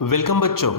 Welcome बच्चों।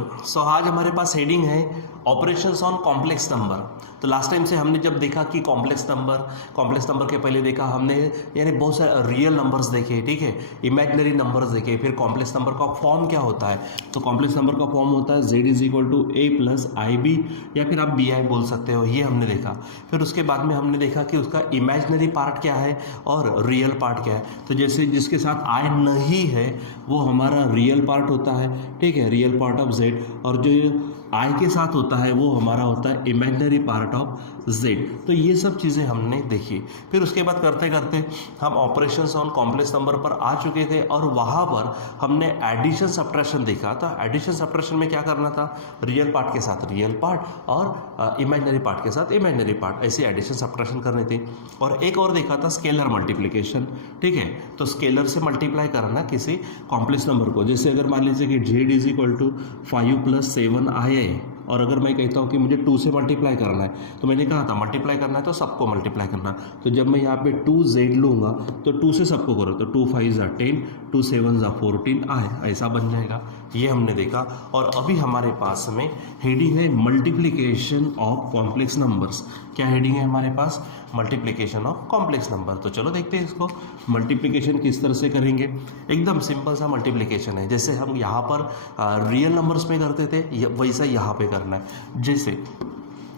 आज हमारे पास हेडिंग है ऑपरेशंस ऑन कॉम्प्लेक्स नंबर। तो लास्ट टाइम से हमने जब देखा कि कॉम्प्लेक्स नंबर के पहले देखा हमने यानी बहुत सारे रियल नंबर्स देखे, ठीक है, इमेजिनरी नंबर्स देखे, फिर कॉम्प्लेक्स नंबर का फॉर्म क्या होता है। तो कॉम्प्लेक्स नंबर का फॉर्म होता है z is equal to a plus i b, या फिर आप बी आई बोल सकते हो, ये हमने देखा। फिर उसके बाद में हमने देखा कि उसका इमेजिनरी पार्ट क्या है और रियल पार्ट क्या है। तो जैसे जिसके साथ i नहीं है वो हमारा रियल पार्ट होता है, ठीक है, रियल पार्ट ऑफ z, और जो i के साथ होता है वो हमारा होता है इमेजिनरी पार्ट ऑफ z। तो ये सब चीज़ें हमने देखी। फिर उसके बाद करते करते हम ऑपरेशंस ऑन कॉम्प्लेक्स नंबर पर आ चुके थे, और वहाँ पर हमने एडिशन सब्ट्रैक्शन देखा था। एडिशन सब्ट्रैक्शन में क्या करना था, रियल पार्ट के साथ रियल पार्ट और इमेजिनरी पार्ट के साथ इमेजिनरी पार्ट, ऐसी एडिशन सब्ट्रैक्शन करनी थी। और एक और देखा था स्केलर मल्टीप्लिकेशन, ठीक है। तो स्केलर से मल्टीप्लाई करना किसी कॉम्प्लेक्स नंबर को, जैसे अगर मान लीजिए कि z इज इक्वल टू 5 + 7 आया है, और अगर मैं कहता हूँ कि मुझे 2 से मल्टीप्लाई करना है, तो मैंने कहा था मल्टीप्लाई करना है तो सबको मल्टीप्लाई करना। तो जब मैं यहाँ पे 2z लूँगा तो 2 से सबको करो, तो 2 5 = 10, 2 7 = 14 आए, ऐसा बन जाएगा। ये हमने देखा। और अभी हमारे पास में हेडिंग है मल्टीप्लिकेशन ऑफ कॉम्प्लेक्स नंबर्स। क्या हेडिंग है हमारे पास, मल्टीप्लिकेशन ऑफ कॉम्प्लेक्स नंबर। तो चलो देखते हैं इसको मल्टीप्लिकेशन किस तरह से करेंगे। एकदम सिंपल सा मल्टीप्लिकेशन है, जैसे हम यहाँ पर रियल नंबर्स में करते थे वैसा यहाँ पे करना है। जैसे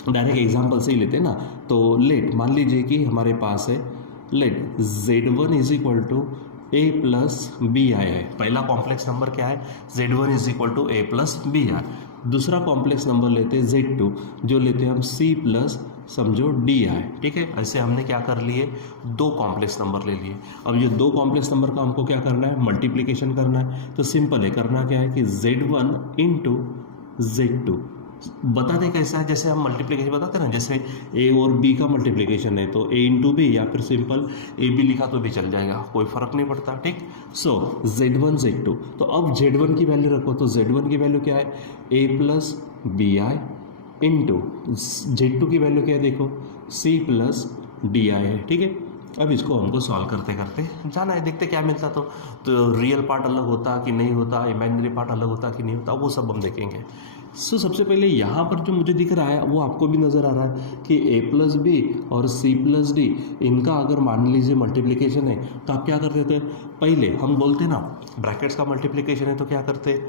डायरेक्ट एग्जांपल से ही लेते हैं ना, तो लेट मान लीजिए कि हमारे पास है let z1 is equal to a plus b i है। पहला कॉम्प्लेक्स नंबर क्या है, z1 is equal to a plus b i. दूसरा कॉम्प्लेक्स नंबर लेते हैं z2, जो लेते हैं हम c प्लस समझो डी आई, ठीक है। ऐसे हमने क्या कर लिए, 2 कॉम्प्लेक्स नंबर ले लिए। अब ये 2 कॉम्प्लेक्स नंबर का हमको क्या करना है, मल्टीप्लिकेशन करना है। तो सिंपल है, करना क्या है कि z1 इंटू z2। बता दें कैसा है, जैसे हम मल्टीप्लिकेशन बताते हैं ना, जैसे a और b का मल्टीप्लिकेशन है तो a इंटू बी, या फिर सिंपल a b लिखा तो भी चल जाएगा, कोई फर्क नहीं पड़ता, ठीक। सो z1 z2, तो अब z1 की वैल्यू रखो, तो z1 की वैल्यू क्या है, a plus b i into z2 की वैल्यू क्या है, देखो c प्लस डी आई है, ठीक है। अब इसको हमको सॉल्व करते करते जाना है, देखते क्या मिलता। तो रियल पार्ट अलग होता कि नहीं होता, इमेजिनरी पार्ट अलग होता कि नहीं होता, वो सब हम देखेंगे। सबसे पहले यहाँ पर जो मुझे दिख रहा है वो आपको भी नज़र आ रहा है कि a प्लस बी और c प्लस डी, इनका अगर मान लीजिए मल्टीप्लिकेशन है तो आप क्या करते थे, पहले हम बोलते ना ब्रैकेट्स का मल्टीप्लिकेशन है तो क्या करते,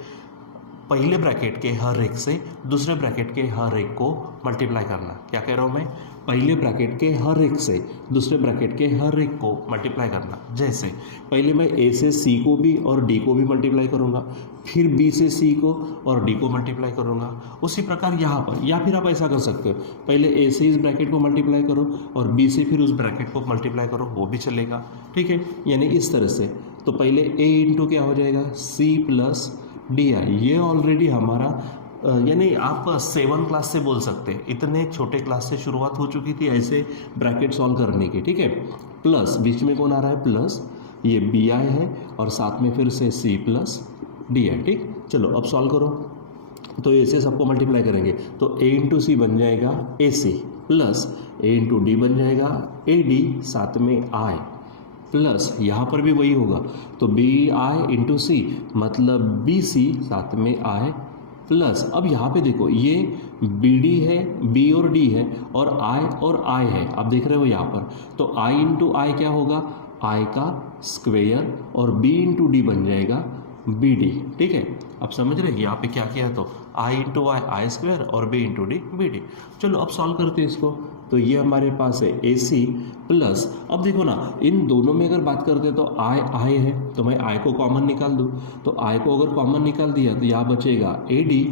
पहले ब्रैकेट के हर एक से दूसरे ब्रैकेट के हर एक को मल्टीप्लाई करना। क्या कह रहा हूँ मैं, पहले ब्रैकेट के हर एक से दूसरे ब्रैकेट के हर एक को मल्टीप्लाई करना। जैसे पहले मैं a से c को भी और d को भी मल्टीप्लाई करूँगा, फिर b से c को और d को मल्टीप्लाई करूँगा। उसी प्रकार यहाँ पर, या फिर आप ऐसा कर सकते हो, पहले a से इस ब्रैकेट को मल्टीप्लाई करो और b से फिर उस ब्रैकेट को मल्टीप्लाई करो, वो भी चलेगा, ठीक है। यानी इस तरह से, तो पहले a इंटू क्या हो जाएगा, c प्लस डी आई। ये ऑलरेडी हमारा यानी आप 7 क्लास से बोल सकते हैं, इतने छोटे क्लास से शुरुआत हो चुकी थी ऐसे ब्रैकेट सॉल्व करने की, ठीक है। प्लस बीच में कौन आ रहा है, प्लस ये बी आई है, और साथ में फिर से सी प्लस डी आई, ठीक। चलो अब सॉल्व करो, तो ऐसे सबको मल्टीप्लाई करेंगे, तो ए इंटू सी बन जाएगा ए सी, प्लस ए इंटू डी बन जाएगा ए डी, साथ में आई, प्लस यहाँ पर भी वही होगा, तो बी आई इंटू सी मतलब बी सी, साथ में आई, प्लस अब यहाँ पे देखो ये बी डी है, बी और डी है, और आई है, आप देख रहे हो यहाँ पर। तो आई इंटू आई क्या होगा, आई का स्क्वेयर, और बी इंटू डी बन जाएगा बी डी, ठीक है। अब समझ रहे यहाँ पे क्या किया, तो आई इंटू आई स्क्वेयर और b into d b d. चलो अब सॉल्व करते हैं इसको, तो ये हमारे पास है ए सी प्लस, अब देखो ना इन दोनों में अगर बात करते हैं तो आई है, तो मैं आई को कॉमन निकाल दूँ, तो आई को अगर कॉमन निकाल दिया तो यहाँ बचेगा ए डी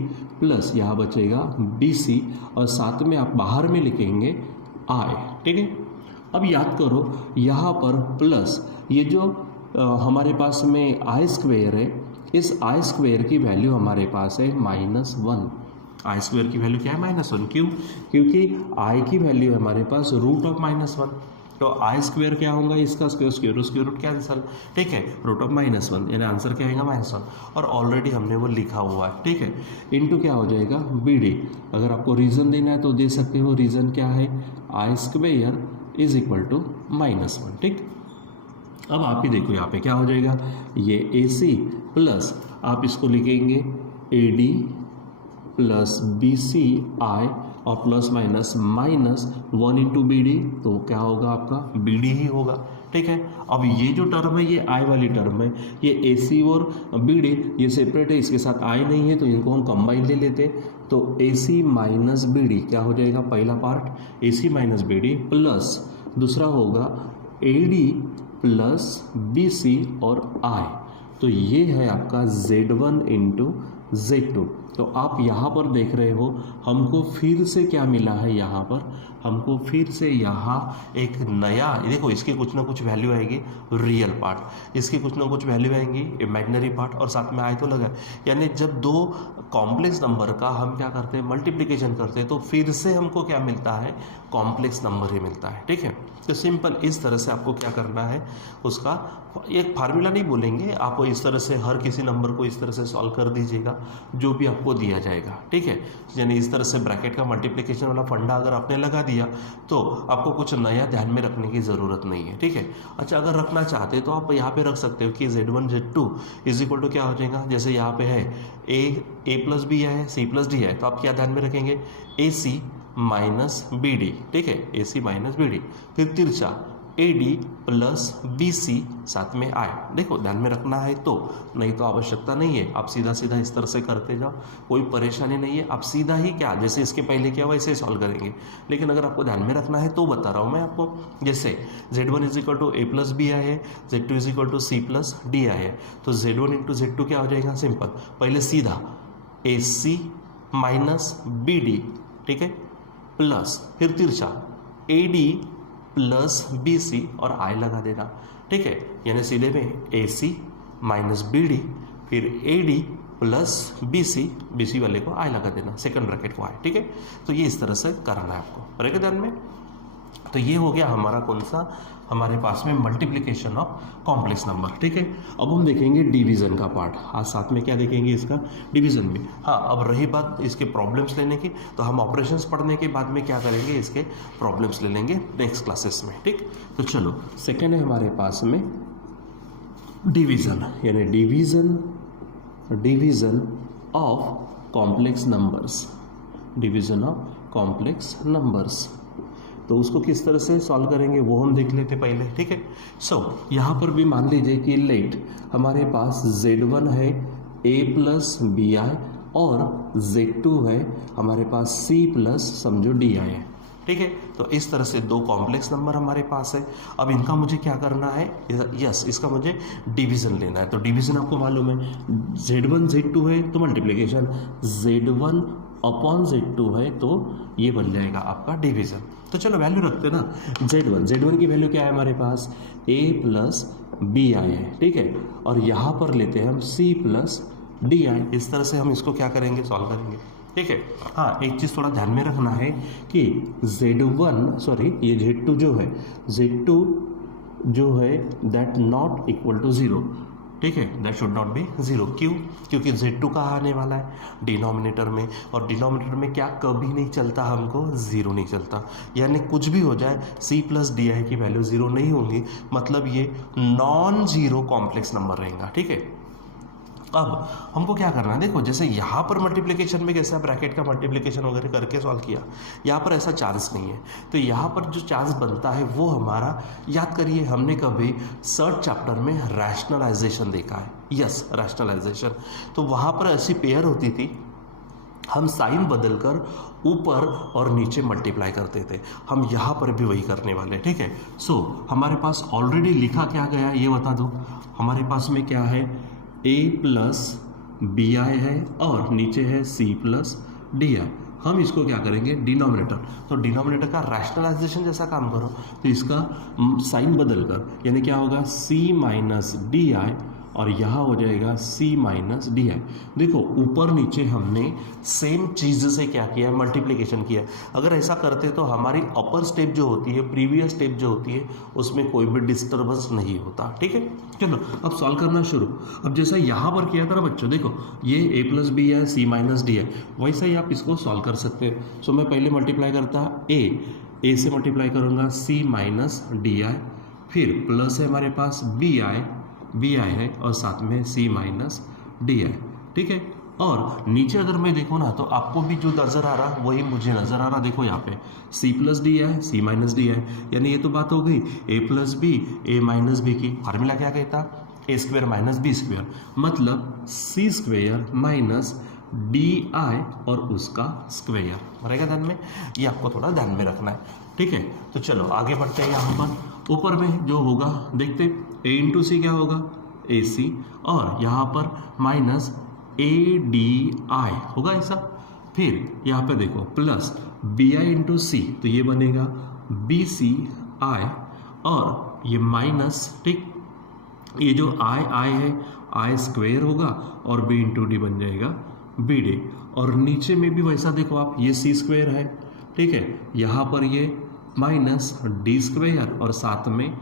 प्लस यहाँ बचेगा बी सी, और साथ में आप बाहर में लिखेंगे आई, ठीक है। अब याद करो यहाँ पर प्लस ये जो हमारे पास में आई स्क्वेयर है, इस आई स्क्वेयर की वैल्यू हमारे पास है -1। आई स्क्वेयर की वैल्यू क्या है, -1, क्यों, क्योंकि आई की वैल्यू है हमारे पास रूट ऑफ -1, तो आई स्क्वेयर क्या होगा, इसका स्क्वेयर रूट कैंसल, ठीक है, रूट ऑफ -1, यानी आंसर क्या आएगा -1, और ऑलरेडी हमने वो लिखा हुआ है, ठीक है। इनटू क्या हो जाएगा बी डी। अगर आपको रीज़न देना है तो दे सकते हो, रीज़न क्या है, i square is equal to -1, ठीक। अब आप ही देखो यहाँ पे क्या हो जाएगा, ये ए सी प्लस आप इसको लिखेंगे A D plus B C I और plus minus minus 1 into B D, तो क्या होगा आपका बी डी ही होगा। ठीक है, अब ये जो टर्म है ये आई वाली टर्म है, ये ए सी और बी डी ये सेपरेट है, इसके साथ आई नहीं है तो इनको हम कंबाइन ले लेते, तो a C minus B d क्या हो जाएगा, पहला part a C minus B D plus दूसरा होगा a D plus B c और आई, तो ये है आपका Z1 इंटू Z2। तो आप यहाँ पर देख रहे हो हमको फिर से क्या मिला है, यहाँ पर हमको फिर से यहाँ एक नया, देखो इसकी कुछ ना कुछ वैल्यू आएगी रियल पार्ट, इसकी कुछ ना कुछ वैल्यू आएंगी इमेजिनरी पार्ट, और साथ में आई तो लगा, यानी जब दो कॉम्प्लेक्स नंबर का हम क्या करते हैं मल्टीप्लिकेशन करते हैं तो फिर से हमको क्या मिलता है, कॉम्प्लेक्स नंबर ही मिलता है। ठीक है, तो सिंपल इस तरह से आपको क्या करना है, उसका एक फार्मूला नहीं बोलेंगे, आप इस तरह से हर किसी नंबर को इस तरह से सॉल्व कर दीजिएगा जो भी आपको दिया जाएगा। ठीक है, यानी इस तरह से ब्रैकेट का मल्टीप्लिकेशन वाला फंडा अगर आपने लगा दिया तो आपको कुछ नया ध्यान में रखने की ज़रूरत नहीं है। ठीक है, अच्छा अगर रखना चाहते तो आप यहाँ पे रख सकते हो कि Z1 Z2 is equal to क्या हो जाएगा, जैसे यहाँ पे है ए प्लस बी है, सी प्लस डी है, तो आप क्या ध्यान में रखेंगे, a C minus B D. ठीक है, a C minus B d, फिर तिरछा a D plus B c साथ में आए, देखो ध्यान में रखना है, तो नहीं तो आवश्यकता नहीं है, आप सीधा सीधा इस तरह से करते जाओ, कोई परेशानी नहीं है, आप सीधा ही क्या जैसे इसके पहले किया वैसे ही सॉल्व करेंगे। लेकिन अगर आपको ध्यान में रखना है तो बता रहा हूँ मैं आपको, जैसे Z1 is equal to a plus b i है, Z2 is equal to c plus d i है, तो Z1 इंटू Z2 क्या हो जाएगा, सिंपल, पहले सीधा a C minus B D, ठीक है, प्लस फिर तिरछा a D plus B c और आई लगा देना। ठीक है, यानी सीधे में ए सी माइनस बी डी फिर a D plus B c वाले को आई लगा देना, सेकंड ब्रैकेट को आई। ठीक है, तो ये इस तरह से करना है आपको, रहेगा ध्यान में। तो ये हो गया हमारा कौन सा, हमारे पास में मल्टीप्लिकेशन ऑफ कॉम्प्लेक्स नंबर। ठीक है, अब हम देखेंगे डिवीज़न का पार्ट, आज साथ में क्या देखेंगे, इसका डिवीज़न में। हाँ, अब रही बात इसके प्रॉब्लम्स लेने की, तो हम ऑपरेशंस पढ़ने के बाद में क्या करेंगे, इसके प्रॉब्लम्स ले लेंगे नेक्स्ट क्लासेस में। ठीक, तो चलो सेकेंड है हमारे पास में डिवीज़न, यानी division of complex numbers, division of complex numbers. तो उसको किस तरह से सॉल्व करेंगे वो हम देख लेते पहले। ठीक है, यहाँ पर भी मान लीजिए कि लेट हमारे पास Z1 है a प्लस बी आई और Z2 है हमारे पास C प्लस समझो डी आई है। ठीक है, तो इस तरह से दो कॉम्प्लेक्स नंबर हमारे पास है। अब इनका मुझे क्या करना है, यस इसका मुझे डिवीज़न लेना है। तो डिवीज़न आपको मालूम है, Z1 Z2 है तो मल्टीप्लिकेशन, Z1 अपॉन Z2 है तो ये बन जाएगा आपका डिवीज़न। तो चलो वैल्यू रखते हैं ना, Z1 की वैल्यू क्या है हमारे पास, a प्लस बी आई है। ठीक है, और यहाँ पर लेते हैं हम C प्लस डी आई, इस तरह से हम इसको क्या करेंगे, सॉल्व करेंगे। ठीक है, हाँ एक चीज़ थोड़ा ध्यान में रखना है कि ये Z2 जो है दैट नॉट इक्वल टू 0। ठीक है, दैट शुड नॉट बी 0, क्यों, क्योंकि Z2 कहाँ आने वाला है, डिनोमिनेटर में, और डिनोमिनेटर में क्या कभी नहीं चलता, हमको 0 नहीं चलता, यानी कुछ भी हो जाए C प्लस डी आई की वैल्यू 0 नहीं होगी, मतलब ये नॉन जीरो कॉम्प्लेक्स नंबर रहेगा। ठीक है, अब हमको क्या करना है, देखो जैसे यहाँ पर मल्टीप्लिकेशन में कैसे ब्रैकेट का मल्टीप्लिकेशन वगैरह करके सॉल्व किया, यहाँ पर ऐसा चांस नहीं है। तो यहाँ पर जो चांस बनता है वो हमारा, याद करिए हमने कभी सर्ड चैप्टर में रैशनलाइजेशन देखा है, यस रैशनलाइजेशन, तो वहाँ पर ऐसी पेयर होती थी, हम साइन बदलकर ऊपर और नीचे मल्टीप्लाई करते थे, हम यहाँ पर भी वही करने वाले। ठीक है, हमारे पास ऑलरेडी लिखा क्या गया ये बता दो, हमारे पास में क्या है, a प्लस बी आई है और नीचे है C प्लस डी आई। हम इसको क्या करेंगे, डिनोमिनेटर, तो डिनोमिनेटर का रैशनलाइजेशन जैसा काम करो, तो इसका साइन बदल कर, यानी क्या होगा, C माइनस डी आई और यहाँ हो जाएगा C माइनस डी आई। देखो ऊपर नीचे हमने सेम चीज़ से क्या किया है, मल्टीप्लिकेशन किया। अगर ऐसा करते तो हमारी अपर स्टेप जो होती है, प्रीवियस स्टेप जो होती है, उसमें कोई भी डिस्टर्बेंस नहीं होता। ठीक है, चलो अब सॉल्व करना शुरू। अब जैसा यहाँ पर किया था ना बच्चों, देखो ये a प्लस बी है, C माइनस डी है, वैसा ही आप इसको सॉल्व कर सकते हैं। मैं पहले मल्टीप्लाई करता a से मल्टीप्लाई करूँगा C माइनस डी आई, फिर प्लस है हमारे पास बी आई है और साथ में C माइनस डी आई। ठीक है, और नीचे अगर मैं देखूँ ना तो आपको भी जो नज़र आ रहा वही मुझे नज़र आ रहा। देखो यहाँ पे c प्लस डी है, c माइनस डी है, यानी ये तो बात हो गई a plus b a minus b की। फार्मूला क्या कहता, a square minus b square, मतलब c square minus d i और उसका स्क्वेयर रहेगा ध्यान में। ये आपको थोड़ा ध्यान में रखना है, ठीक है। तो चलो आगे बढ़ते हैं। यहाँ पर ऊपर में जो होगा देखते, a इंटू सी क्या होगा ए सी, और यहाँ पर माइनस ए डी आई होगा ऐसा। फिर यहाँ पे देखो प्लस बी आई इंटू सी, तो ये बनेगा बी सी आई, और ये माइनस, ठीक, ये जो आई है आई स्क्वेयर होगा और बी इंटू डी बन जाएगा बी डी। और नीचे में भी वैसा देखो आप, ये सी स्क्वेयर है, ठीक है, यहाँ पर ये माइनस डी स्क्वेयर और साथ में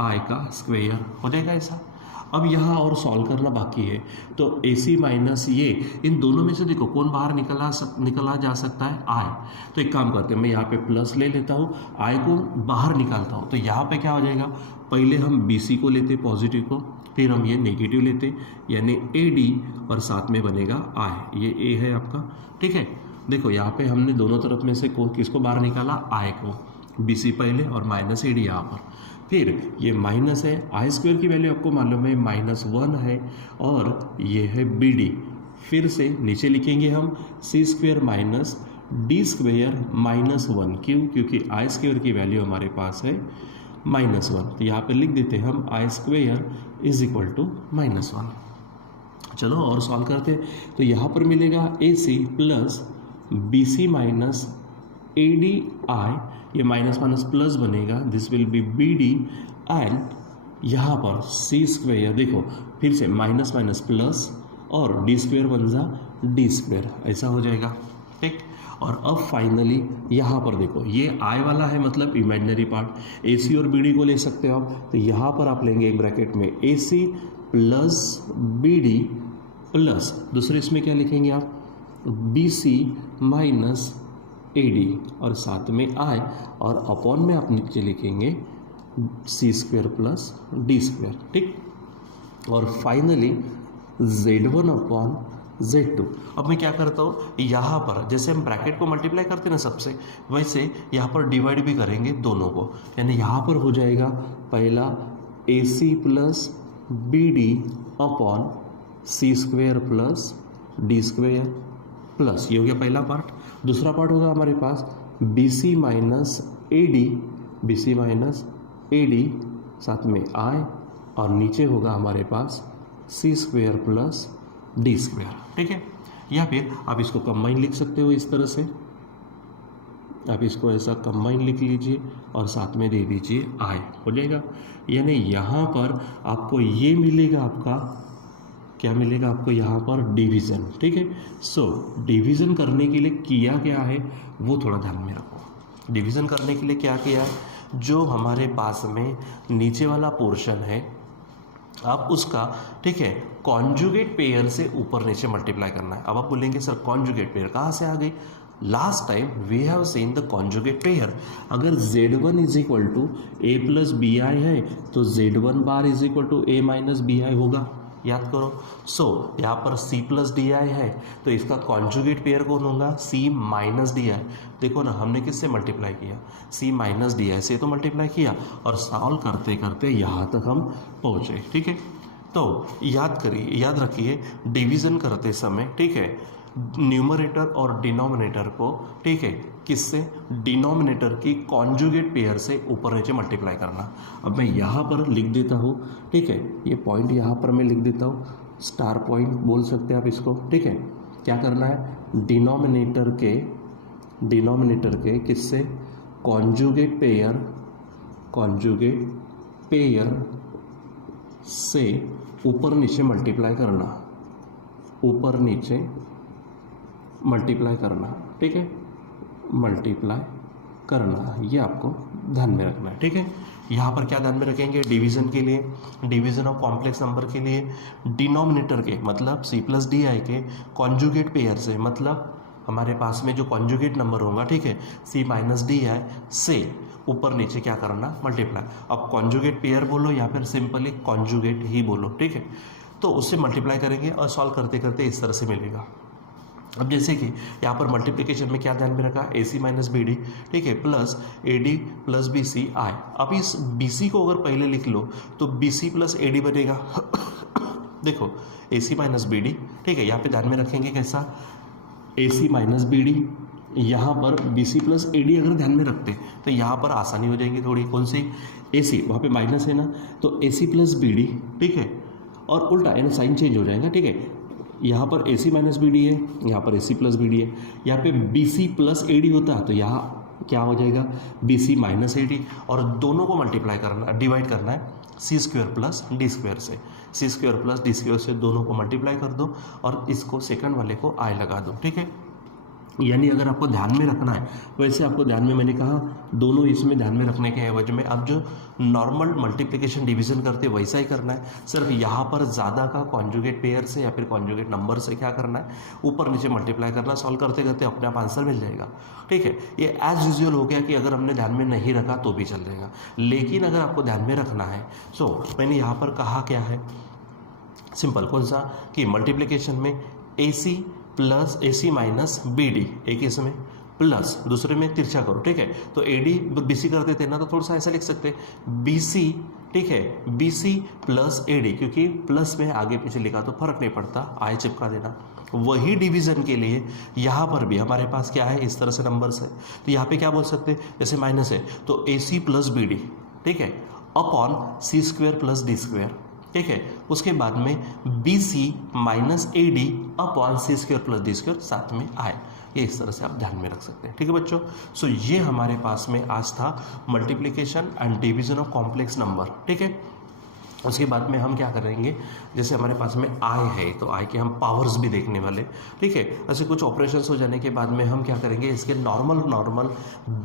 आई का स्क्वेयर हो जाएगा ऐसा। अब यहाँ और सॉल्व करना बाकी है, तो ए सी माइनस ये, इन दोनों में से देखो कौन बाहर निकला जा सकता है, आई। तो एक काम करते हैं, मैं यहाँ पे प्लस ले लेता हूँ, आई को बाहर निकालता हूँ। तो यहाँ पे क्या हो जाएगा, पहले हम बी सी को लेते पॉजिटिव को, फिर हम ये नेगेटिव लेते यानी ए डी, और साथ में बनेगा आई, ये ए है आपका, ठीक है। देखो यहाँ पे हमने दोनों तरफ में से किसको बाहर निकाला, आई को, बी सी पहले और माइनस ए डी यहाँ पर। फिर ये माइनस है, आई स्क्वायर की वैल्यू आपको मालूम है -1 है, और ये है बी डी। फिर से नीचे लिखेंगे हम सी स्क्वायर माइनस डी स्क्वायर -1, क्यों, क्योंकि आई स्क्वायर की वैल्यू हमारे पास है -1। तो यहाँ पे लिख देते हैं हम आई स्क्वायर इज इक्वल टू -1। चलो और सॉल्व करते हैं। तो यहाँ पर मिलेगा A C plus B C minus A D I, ये माइनस माइनस प्लस बनेगा, this will be B D, and यहाँ पर सी स्क्वेयर, देखो फिर से माइनस माइनस प्लस, और डी स्क्वेयर बन जा डी स्क्वेयर, ऐसा हो जाएगा, ठीक। और अब फाइनली यहाँ पर देखो ये आई वाला है, मतलब इमेजिनरी पार्ट, ए सी और बी डी को ले सकते हो आप। तो यहाँ पर आप लेंगे ब्रैकेट में ए सी प्लस बी डी प्लस, दूसरे इसमें क्या लिखेंगे आप, B C minus A D और साथ में आई, और अपॉन में आप नीचे लिखेंगे सी स्क्वेयर प्लस डी स्क्वेयर, ठीक। और फाइनली z1 अपॉन z2। अब मैं क्या करता हूँ, यहाँ पर जैसे हम ब्रैकेट को मल्टीप्लाई करते हैं ना सबसे, वैसे यहाँ पर डिवाइड भी करेंगे दोनों को, यानी यहाँ पर हो जाएगा पहला A C plus B D upon C square plus D square plus, ये हो गया पहला पार्ट। दूसरा पार्ट होगा हमारे पास बी सी माइनस ए डी, बी सी माइनस ए डी साथ में आई, और नीचे होगा हमारे पास C square plus D square, ठीक है। या फिर आप इसको कंबाइन लिख सकते हो इस तरह से, आप इसको ऐसा कंबाइन लिख लीजिए और साथ में दे दीजिए आई, हो जाएगा। यानी यहाँ पर आपको ये मिलेगा, आपका क्या मिलेगा आपको यहाँ पर, डिवीज़न, ठीक है। सो डिवीज़न करने के लिए किया क्या है वो थोड़ा ध्यान में रखो। डिवीज़न करने के लिए क्या किया है, जो हमारे पास में नीचे वाला पोर्शन है आप उसका, ठीक है, कॉन्जुगेट पेयर से ऊपर नीचे मल्टीप्लाई करना है। अब आप बोलेंगे सर कॉन्जुगेट पेयर कहाँ से आ गई, last time we have seen the conjugate pair. अगर z1 is equal to a plus b i है तो z1 bar is equal to a minus b i होगा, याद करो। सो यहाँ पर c प्लस डी आई है तो इसका कॉन्जुगेट पेयर कौन होगा, c माइनस डी आई। देखो ना हमने किससे मल्टीप्लाई किया, c माइनस डी आई से तो मल्टीप्लाई किया, और सॉल्व करते करते यहाँ तक हम पहुँचे, ठीक है। तो याद रखिए डिवीज़न करते समय, ठीक है, न्यूमरेटर और डिनोमिनेटर को, ठीक है, किससे, डिनोमिनेटर की कॉन्जुगेट पेयर से ऊपर नीचे मल्टीप्लाई करना। अब मैं यहाँ पर लिख देता हूँ, ठीक है, ये पॉइंट यहाँ पर मैं लिख देता हूँ, स्टार पॉइंट बोल सकते हैं आप इसको, ठीक है। क्या करना है, डिनोमिनेटर के किससे, कॉन्जुगेट पेयर से ऊपर नीचे मल्टीप्लाई करना, ठीक है, मल्टीप्लाई करना, ये आपको ध्यान में रखना है, ठीक है। यहाँ पर क्या ध्यान में रखेंगे, डिवीज़न के लिए, डिवीज़न ऑफ कॉम्प्लेक्स नंबर के लिए डिनोमिनेटर के मतलब c प्लस डी आई के कॉन्जुगेट पेयर से, मतलब हमारे पास में जो कॉन्जुगेट नंबर होगा, ठीक है, c माइनस डी आई से ऊपर नीचे क्या करना, मल्टीप्लाई। अब कॉन्जुगेट पेयर बोलो या फिर सिंपली कॉन्जुगेट ही बोलो, ठीक है। तो उससे मल्टीप्लाई करेंगे और सॉल्व करते करते इस तरह से मिलेगा। अब जैसे कि यहाँ पर मल्टीप्लिकेशन में क्या ध्यान में रखा, A C minus B D, ठीक है, plus A D plus B C I. अब इस बी सी को अगर पहले लिख लो तो बी सी प्लस ए डी बनेगा। देखो a C minus B D, ठीक है, यहाँ पे ध्यान में रखेंगे कैसा, a C minus B d, यहाँ पर बी सी प्लस ए डी अगर ध्यान में रखते तो यहाँ पर आसानी हो जाएगी थोड़ी। कौन सी, ए सी, वहाँ पे माइनस है ना, तो a C plus B D, ठीक है, और उल्टा यानी साइन चेंज हो जाएगा, ठीक है। यहाँ पर a C minus B d है, यहाँ पर a C plus B d है, यहाँ पे बी सी प्लस ए डी होता तो यहाँ क्या हो जाएगा, b C minus A D, और दोनों को मल्टीप्लाई करना, डिवाइड करना है c square plus d square से, c square plus d square से दोनों को मल्टीप्लाई कर दो और इसको सेकंड वाले को आई लगा दो, ठीक है। यानी अगर आपको ध्यान में रखना है, वैसे आपको ध्यान में, मैंने कहा दोनों इसमें ध्यान में रखने के एवज में अब जो नॉर्मल मल्टीप्लिकेशन डिवीजन करते हैं वैसा ही करना है, सिर्फ यहाँ पर ज़्यादा का कॉन्जुगेट पेयर से या फिर कॉन्जुगेट नंबर से क्या करना है, ऊपर नीचे मल्टीप्लाई करना, सॉल्व करते करते अपने आप आंसर मिल जाएगा, ठीक है। ये एज यूजुअल हो गया कि अगर हमने ध्यान में नहीं रखा तो भी चल जाएगा, लेकिन अगर आपको ध्यान में रखना है, सो मैंने यहाँ पर कहा क्या है, सिंपल, कौन सा, कि मल्टीप्लिकेशन में ए सी प्लस ए सी माइनस बी डी एक इसमें, प्लस दूसरे में तिरछा करो, ठीक है, तो ए डी बी सी करते थे ना, तो थोड़ा सा ऐसा लिख सकते हैं बी सी, ठीक है, बी सी प्लस ए डी, क्योंकि प्लस में आगे पीछे लिखा तो फर्क नहीं पड़ता, आई चिपका देना। वही डिवीजन के लिए यहाँ पर भी हमारे पास क्या है, इस तरह से नंबर्स है, तो यहाँ पे क्या बोल सकते हैं, जैसे माइनस है तो a C plus B D, ठीक है, upon c square plus d square, ठीक है, उसके बाद में बी सी माइनस ए d upon c square plus d square साथ में आए, ये इस तरह से आप ध्यान में रख सकते हैं, ठीक है बच्चों। सो ये हमारे पास में आज था multiplication and division of complex number, ठीक है। उसके बाद में हम क्या करेंगे, जैसे हमारे पास में आई है तो आई के हम पावर्स भी देखने वाले, ठीक है। ऐसे कुछ ऑपरेशंस हो जाने के बाद में हम क्या करेंगे, इसके नॉर्मल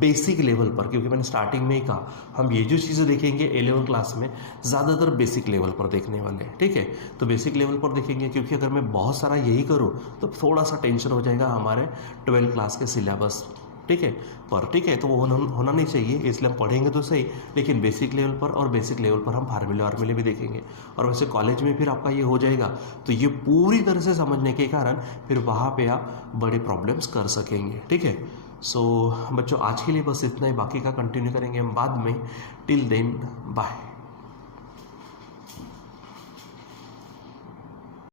बेसिक लेवल पर, क्योंकि मैंने स्टार्टिंग में ही कहा हम ये जो चीज़ें देखेंगे A-लेवल क्लास में ज़्यादातर बेसिक लेवल पर देखने वाले हैं, ठीक है। तो बेसिक लेवल पर देखेंगे, क्योंकि अगर मैं बहुत सारा यही करूँ तो थोड़ा सा टेंशन हो जाएगा हमारे 12th क्लास के सिलेबस, ठीक है, पर ठीक है, तो वो होना नहीं चाहिए, इसलिए हम पढ़ेंगे तो सही, लेकिन बेसिक लेवल पर, और बेसिक लेवल पर हम फार्मूले भी देखेंगे, और वैसे कॉलेज में फिर आपका ये हो जाएगा, तो ये पूरी तरह से समझने के कारण फिर वहाँ पे आप बड़े प्रॉब्लम्स कर सकेंगे, ठीक है। सो बच्चों आज के लिए बस इतना ही, बाकी का कंटिन्यू करेंगे हम बाद में। Till then bye.